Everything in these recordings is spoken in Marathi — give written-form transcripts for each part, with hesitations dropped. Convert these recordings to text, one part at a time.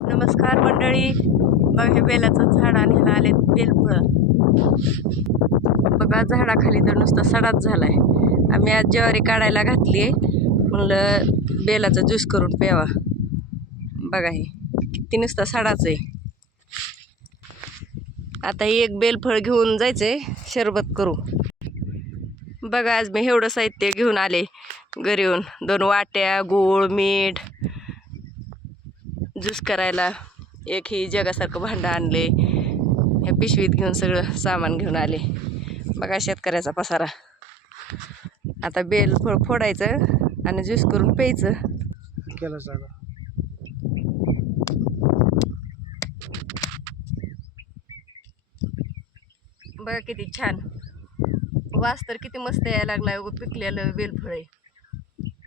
नमस्कार मंडळी. बघा हे बेलाचं झाड आणि ह्याला आले बेलफळं. बघा झाडाखाली तर नुसता सडाच झालाय. आम्ही आज ज्वारी काढायला घातली आहे, म्हणलं बेलाचा ज्यूस करून प्यावा. बघा हे किती नुसता सडाच आहे. आता ही एक बेलफळ घेऊन जायचंय शरबत करू. बघा आज मी एवढं साहित्य घेऊन आले घरी येऊन. 2 वाट्या, गूळ, मीठ, ज्यूस करायला एक ही जगासारखं भांडं आणले. ह्या पिशवीत घेऊन सगळं सामान घेऊन आले. बघा शेतकऱ्याचा पसारा. आता बेलफळ फोडायचं आणि ज्यूस करून प्यायचं. केलं सगळं. बघा किती छान वास तर किती मस्त यायला लागलाय. पिकलेलं बेलफळ आहे.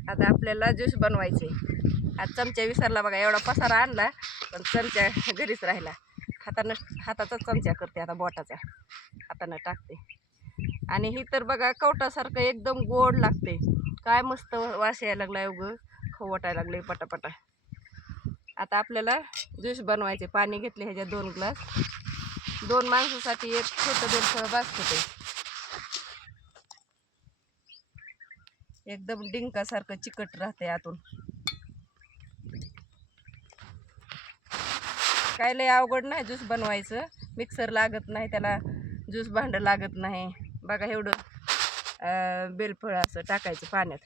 आता आपल्याला ज्यूस बनवायचे. आज चमचा विसरला बघा, एवढा पसारा आणला पण चमचा घरीच राहिला. हाताचाच चमचा करते आता, बोटाचा हातानं टाकते. आणि ही तर बघा कवटासारखं एकदम गोड लागते. काय मस्त वास यायला लागलाय. खाऊ वाटायला लागले पटापटा. आता आपल्याला ज्यूस बनवायचे. पाणी घेतले ह्याच्यात 2 ग्लास. 2 माणसासाठी एक छोटं बेलफळ बास होते. एकदम डिंकासारखं चिकट राहते आतून. काय लय अवघड नाही ज्यूस बनवायचं. मिक्सर लागत नाही त्याला, ज्यूस भांडं लागत नाही. बघा एवढं बेलफळ असं टाकायचं पाण्यात.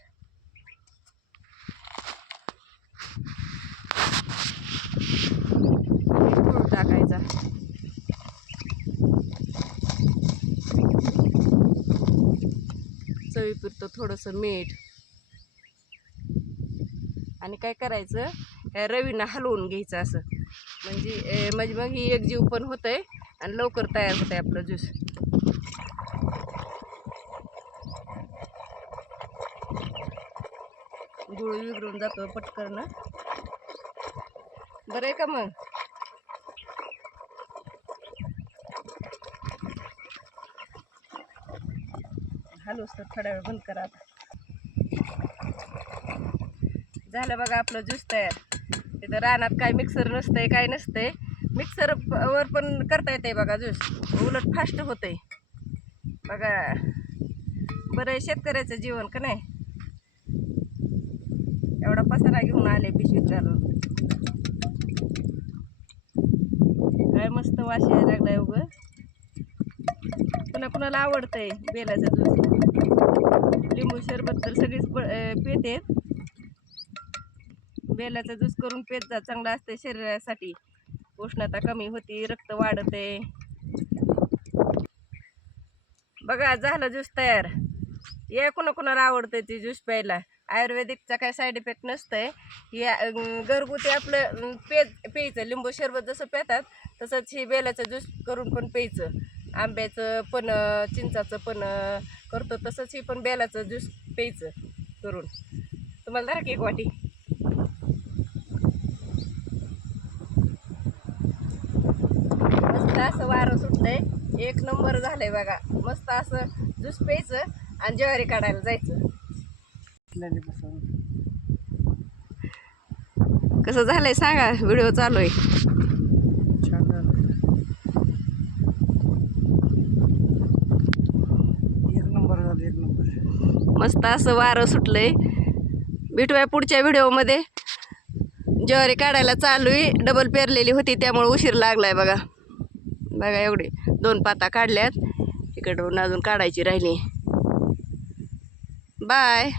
गूळ टाकायचा. चवीपुरतं थोडंसं मीठ. आणि काय करायचं, रवीनं हलवून घ्यायचं असं. म्हणजे मग ही एक जीव पण होतंय आणि लवकर तयार होतंय आपलं ज्यूस. गुळ विघरून जातो पटकन. बरं आहे का मग? हलवूस तर थोड्या वेळ बंद करा. झालं बघा आपलं ज्यूस तयार. तिथं रानात काय मिक्सर नसतंय, काय नसतंय. मिक्सरवर पण करता येते बघा ज्यूस. उलट फास्ट होतंय बघा. बरं आहे शेतकऱ्याचं जीवन का नाही. एवढा पसारा घेऊन आले पिशवीत घालून. काय मस्त वास यायला लागलाय. कुणाला आवडतंय बेलाचा ज्यूस. लिंबू सरबत तर सगळीच पितेत. बेलाचा ज्यूस करून पेत जा, चांगलं असतं शरीरासाठी. उष्णता कमी होती, रक्त वाढते. बघा झालं ज्यूस तयार. या कुणाला आवडतं ते ज्यूस प्यायला. आयुर्वेदिकचा काय साईड इफेक्ट नसतंय. या घरगुती आपलं प्यायचं. लिंबू सरबत जसं पितात तसंच ही बेलाचं ज्यूस करून पण प्यायचं. आंब्याचं पण, चिंचाचं पण करतो तसंच ही पण बेलाचं ज्यूस प्यायचं करून. तुम्हाला धरा की एक वाटी. मस्त असं वारं सुटलंय. एक नंबर झालंय बघा. मस्त असं ज्यूस प्यायचं आणि ज्वारी काढायला जायचं. कसं झालंय सांगा, व्हिडिओ चालू आहे. छान झालं. एक नंबर झालं, एक नंबर. मस्त असं वारं सुटलंय. भेटूया पुढच्या व्हिडिओमध्ये. ज्वारी काढायला चालू आहे. डबल पेरलेली होती त्यामुळे उशीर लागलाय बघा. बघा एवढे 2 पाता काढल्यात. इकडून अजून काढायची राहिली. बाय.